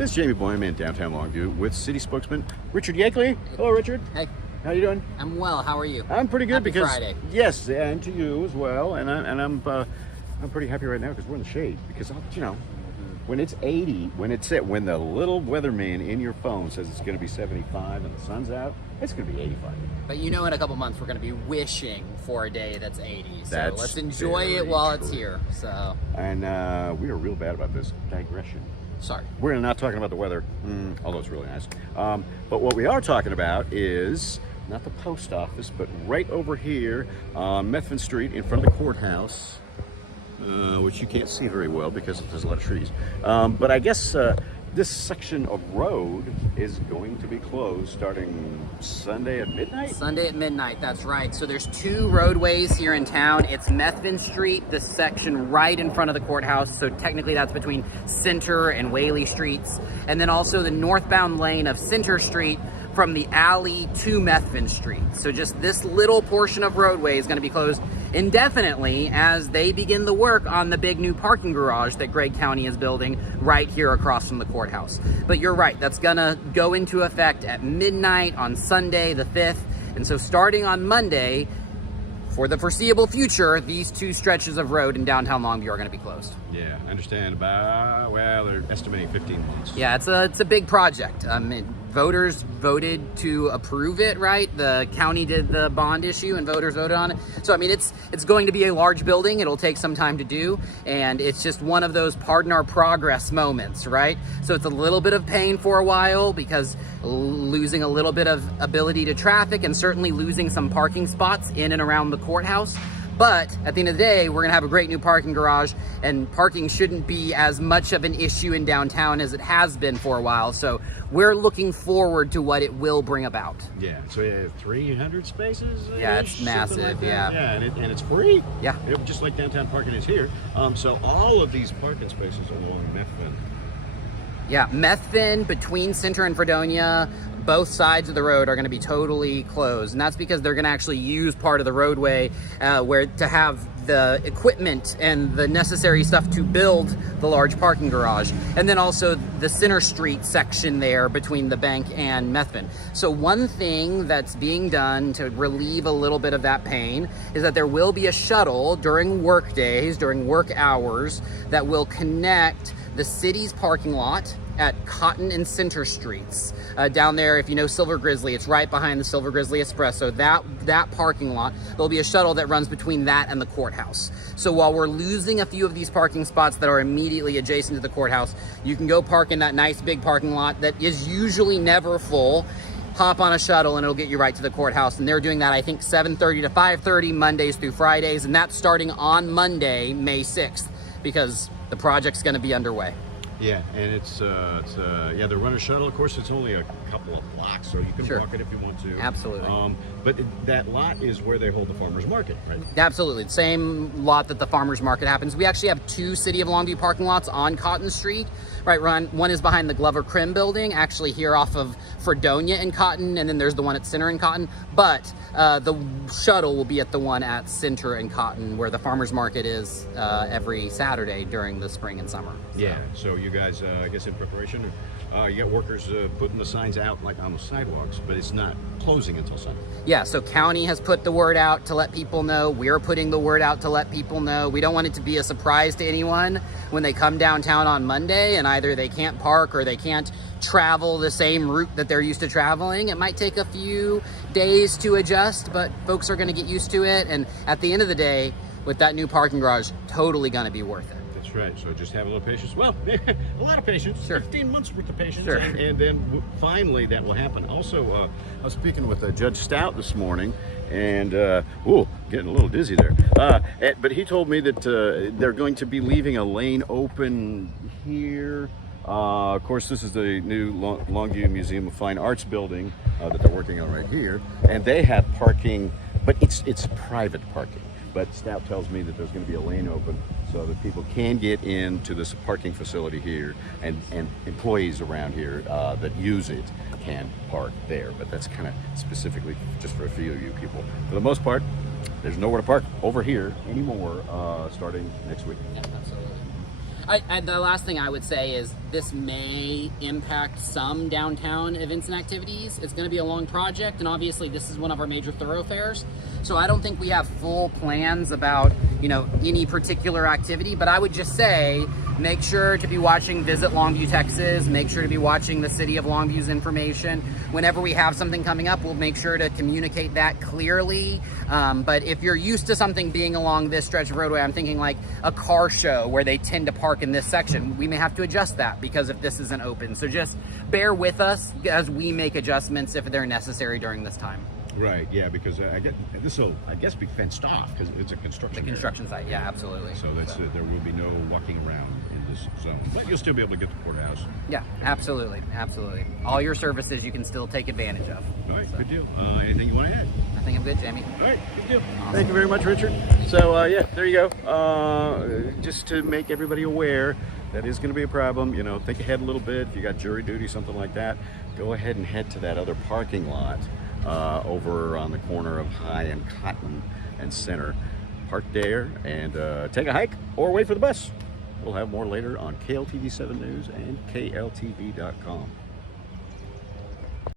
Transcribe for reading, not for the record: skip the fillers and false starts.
This is Jamey Boyum in downtown Longview with city spokesman Richard Yeakley. Hello, Richard. Hey. How you doing? I'm well. How are you? I'm pretty good. Happy because Friday. Yes, and to you as well. And I'm pretty happy right now because we're in the shade. Because when it's 80, when the little weatherman in your phone says it's going to be 75 and the sun's out, it's going to be 85. But in a couple months we're going to be wishing for a day that's 80. So That's let's enjoy it while it's true. here. So. And we are real bad about this digression. Sorry. We're not talking about the weather, although it's really nice. But what we are talking about is not the post office, but right over here, Methvin Street in front of the courthouse, which you can't see very well because there's a lot of trees. But I guess this section of road is going to be closed starting Sunday at midnight? Sunday at midnight, that's right. So there's two roadways here in town. It's Methvin Street, the section right in front of the courthouse. So technically that's between Center and Yeakley Streets. And then also the northbound lane of Center Street from the alley to Methvin Street. So just this little portion of roadway is going to be closed indefinitely as they begin the work on the big new parking garage that Gregg County is building right here across from the courthouse. But you're right, that's gonna go into effect at midnight on Sunday the 5th. And so starting on Monday, for the foreseeable future, these two stretches of road in downtown Longview are gonna be closed. Yeah, I understand. About, well, they're estimating 15 months. Yeah, it's a big project. Voters voted to approve it, right? The county did the bond issue and voters voted on it. So, it's going to be a large building. It'll take some time to do. And it's just one of those pardon our progress moments, right? So it's a little bit of pain for a while because losing a little bit of ability to traffic and certainly losing some parking spots in and around the courthouse. But at the end of the day, we're gonna have a great new parking garage, and parking shouldn't be as much of an issue in downtown as it has been for a while. So we're looking forward to what it will bring about. Yeah, so you have 300 spaces? Yeah, it's massive, like yeah. Yeah, and it's free. Yeah. Just like downtown parking is here. So all of these parking spaces along Methvin. Yeah, Methvin between Center and Fredonia, both sides of the road are going to be totally closed, and that's because they're going to actually use part of the roadway where to have the equipment and the necessary stuff to build the large parking garage, and then also the Center Street section there between the bank and Methvin. So one thing that's being done to relieve a little bit of that pain is that there will be a shuttle during work days, during work hours, that will connect the city's parking lot at Cotton and Center Streets. Down there, if you know Silver Grizzly, it's right behind the Silver Grizzly Espresso. That parking lot, there'll be a shuttle that runs between that and the courthouse. So while we're losing a few of these parking spots that are immediately adjacent to the courthouse, you can go park in that nice big parking lot that is usually never full, hop on a shuttle and it'll get you right to the courthouse. And they're doing that, I think, 7:30 to 5:30, Mondays through Fridays. And that's starting on Monday, May 6th, because the project's gonna be underway. Yeah, and it's the runner shuttle. Of course, it's only a couple of blocks, so you can walk it if you want to. Absolutely. But that lot is where they hold the farmers market, right? Absolutely, the same lot that the farmers market happens. We actually have two City of Longview parking lots on Cotton Street. Right, Ron? One is behind the Glover Crim building, actually here off of Fredonia and Cotton, and then there's the one at Center and Cotton. But the shuttle will be at the one at Center and Cotton, where the farmers market is every Saturday during the spring and summer. So. Yeah, so you guys, I guess in preparation, you got workers putting the signs out like on the sidewalks, but it's not closing until Sunday. Yeah, so county has put the word out to let people know. We're putting the word out to let people know. We don't want it to be a surprise to anyone when they come downtown on Monday and either they can't park or they can't travel the same route that they're used to traveling. It might take a few days to adjust, but folks are gonna get used to it. And at the end of the day, with that new parking garage, totally gonna be worth it. That's right. So just have a little patience. Well, a lot of patience. Sure. 15 months worth of patience. Sure. And then finally that will happen. Also, I was speaking with Judge Stout this morning, and getting a little dizzy there. But he told me that they're going to be leaving a lane open here. Of course, this is the new Longview Museum of Fine Arts building that they're working on right here. And they have parking, but it's private parking. But Stout tells me that there's going to be a lane open so that people can get into this parking facility here, and employees around here that use it can park there. But that's kind of specifically just for a few of you people. For the most part, there's nowhere to park over here anymore starting next week. Yeah, absolutely. The last thing I would say is this may impact some downtown events and activities. It's going to be a long project, and obviously this is one of our major thoroughfares. So I don't think we have full plans about, you know, any particular activity, but I would just say, make sure to be watching Visit Longview, Texas. Make sure to be watching the City of Longview's information. Whenever we have something coming up, we'll make sure to communicate that clearly. But if you're used to something being along this stretch of roadway, I'm thinking like a car show where they tend to park in this section, we may have to adjust that because if this isn't open. So just bear with us as we make adjustments if they're necessary during this time. Right, yeah, because this will, I guess, be fenced off because it's a construction Site, yeah, absolutely. So that's there will be no walking around in this zone, but you'll still be able to get to the courthouse. Yeah, absolutely, absolutely. All your services you can still take advantage of. All right, good deal. Anything you want to add? I think I'm good, Jamey. All right, good deal. Awesome. Thank you very much, Richard. So yeah, there you go. Just to make everybody aware, that is going to be a problem. You know, think ahead a little bit. If you got jury duty, something like that, go ahead and head to that other parking lot over on the corner of High and Cotton and Center. Park there and take a hike or wait for the bus. We'll have more later on KLTV 7 News and KLTV.com.